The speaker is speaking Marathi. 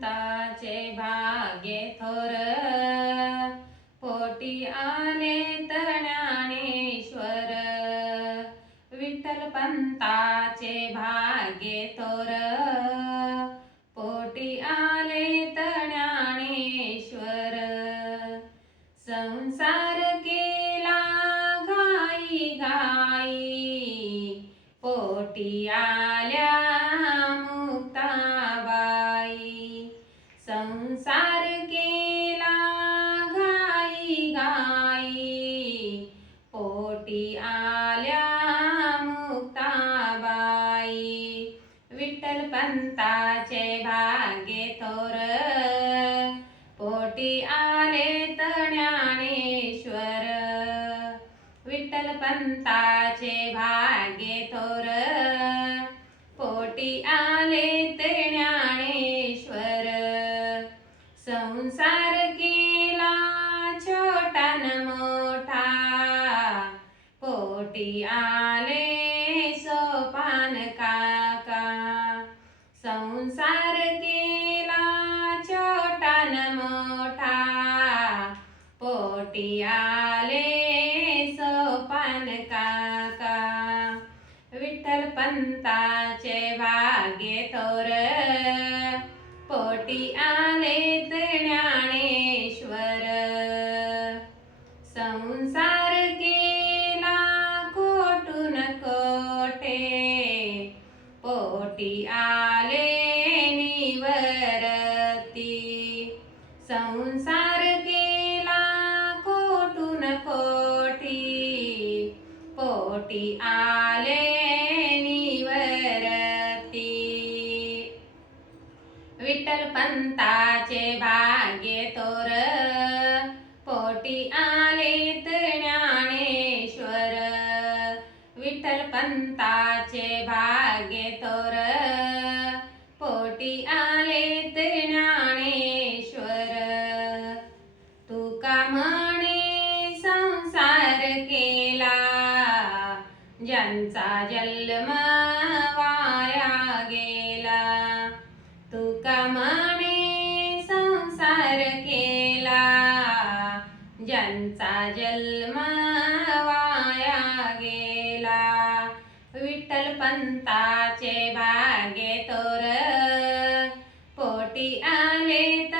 संताचे भाग्य थोर. पोटी आले ज्ञानेश्वर. विठ्ठल पंताचे भाग्य थोर. पोटी आले ज्ञानेश्वर. संसार केला घाई घाई पोटी आल्या विचार केला घाई गाई पोटी आल्या मुक्ताबाई. विठ्ठल पंताचे भाग्य थोर. पोटी आले ज्ञानेश्वर. विठ्ठल पंताचे भाग्य थोर. पोटी आले संसार केला छोटा न मोठा. पोटी आले सोपान काका. संसार केला छोटा न मोठा. पोटी आले सोपान काका. विठ्ठल पंताचे भाग्य थोर पोटी आले ज्ञानेश्वर. संसार केला कोटून कोठे पोटी आले निवरती. संसार केला कोटून कोठी पोटी आले विठ्ठल पंताचे भाग्य तोर. पोटी आले ज्ञानेश्वर. विठ्ठल पंताचे भाग्य तोर. पोटी आले ज्ञानेश्वर. तुका म्हणे संसार केला? ज्यांचा जन्म तुकामाने संसार केला. ज्यांचा जन्म वाया गेला. विठ्ठल पंताचे भागे तोर. पोटी आले तर